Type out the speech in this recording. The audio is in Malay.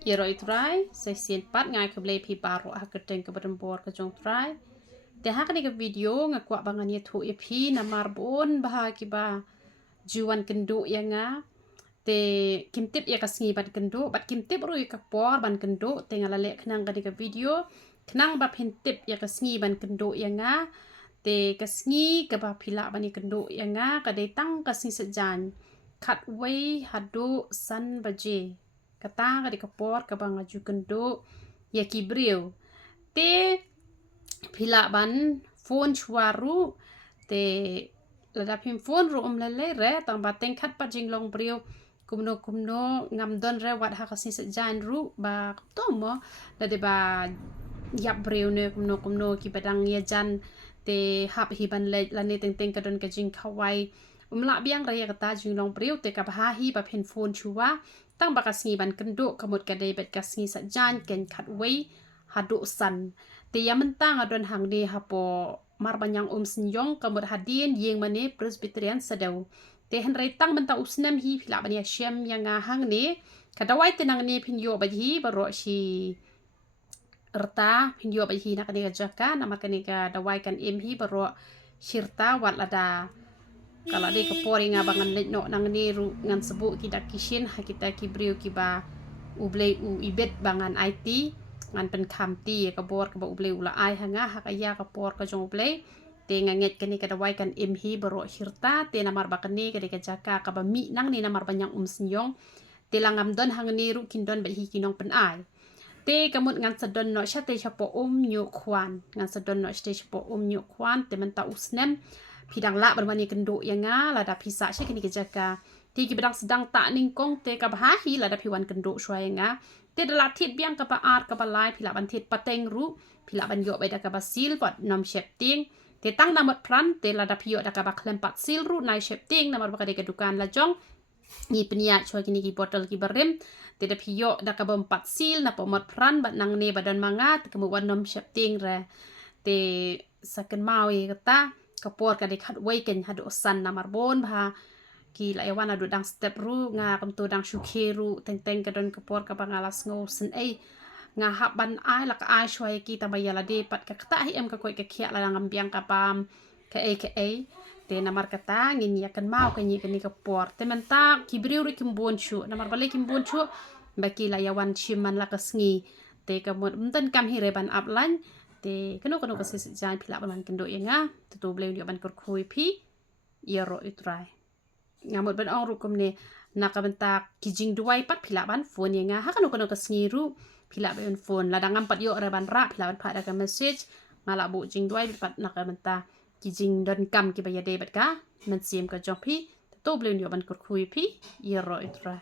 Iroi try session pat ngai ke blei pi baro ha keteng ke berembor ke jong try te ha ni ke video ngakwa bangan ye thu ye pi na marbon bah ki ba juan kendu yang nga te kimtip ya kasngi ban kendu bat kimtip ru ka por ban kendu te ngala le khnang ka ke video khnang ba phintip ya kasngi ban kendu yang nga te kasngi ke ba phila ban kendu yang nga ka de tang kasni sejan khat wei hadu san baje kata ka di kapor ka bang aju kendo ya kibriu te phila ban phone chwaru te lada phim phone ru lele re tang bateng khat pa jinglong briu kumno ngam don re wat ha kasi sejan ru ba to mo lade ba yap briu ne kumno ki badang ya jan te hap hi ban le la ne teng ka don ka jing khawai la biang raya kata jinglong briu te ka ba hi ba phin phone chuwa tang bakas ngi ban kendo kamut ka dei bet kas ngi sa jan ken khat wei hadu san te yamen tang adon hang de hapo mar banyang sinyong kamut hadin yeng mane presbyterian sadau te hen rei tang menta usnam hi phila bania shem yang hang ne kadawai tenang ne phin yo ba hi baro shi erta phin yo ba hi na kani jaka nama kani ka dawai kan em hi baro shirta wat lada kalau dia kepori ngabangan let no nang ni ru ngan sebu kita kishin ha kita kibriu kiba ublei u ibet bangan IT ngan pen kamti ka bor ka ublei ula ai hanga ha ka ya ka por ka jong ublei te nganget kani ka dawai kan imhi bero hirta te namar bakani ka de ka jaka ka ba mi nang ni namar banyang sinyong te langam don hang ni ru kindon ba hi kinong pen ai te kamut ngan sadon no sha te chapo nyu khwan ngan sadon no ste chapo nyu khwan te menta usnem pidang la bermani kendo yang lada pisa sih kini kejaga ti bedang sedang tak ningkong te ka bahi lada piwan kendo shwai nga te dala tit biang ka pa art ka pa lai pila ban tit pateng ru pila ban yo beda ka basil pot nom shepting te tang namot pran te lada pio da ka ba klempat sil ru nai shepting namar ba ka de dukan la jong ni penia shwai kini ki botol ki berem te da pio da ka bompat sil na pomot pran bat nang ne badan manga te kemu wan nom shepting re te saken mawi kata kapor ka dekat weekend hadu san namar bon ba ki la yawan adu dang step ru nga kam to dang shukheru teng ka don kapor ka bangalas ngo sen ai nga hab ban ai la ka ai shwai ki ta bayala de pat ka kata hi em ka koi ka khia la ngam biang ka pam ka ai te namar kata ngin ya kan mau ka ni kapor te menta ki briu ri kim bon chu namar bale kim bon chu ba ki la yawan chiman la ka sngi te ka mon mten kam hi re ban up lan te kano kasi jan pila ban kendo yenga to bleu dia ban kor khoi pi yero utrai ngamot ban ong rukum ne nakabenta kijing duai pat pila ban phone yenga ha kano kasngiru pila ban phone ladangam pat yo re ban ra pila ban pha da message mala bu jing duai pat nakabenta kijing don kam ki bayade bat ka men sim ka jong pi to bleu dia ban kor khoi pi yero utrai